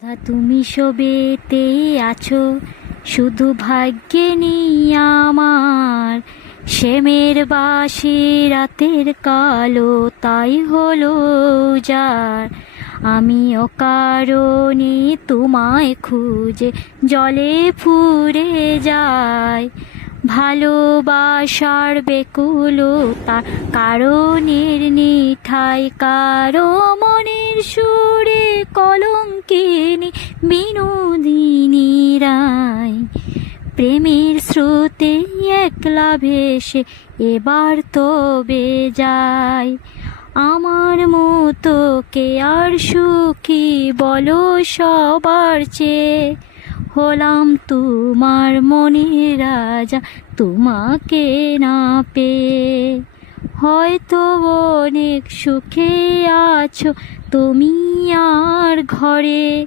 তুমি শোবেতেই আছো, শুধু ভাগ্যে নিয়ে আমার শ্যামের বাসি রাতের কালো তাই হলো যার। আমি অকারণে তোমায় খুঁজে জলে ফুরে যাই, ভালোবাসার বেকুলতা কারণের নিঠাই কারো মনের সুরে কলঙ্কিনী বিনোদিনী রায়। প্রেমের স্রোতে একলা ভেসে এবার তবে যায়, আমার মতো কে আর সুখী বলো সবার চেয়ে। হলাম তোমার মনের রাজা তোমাকে না পেয়ে, হয়তো অনেক সুখে আছো তুমি আর ঘরে।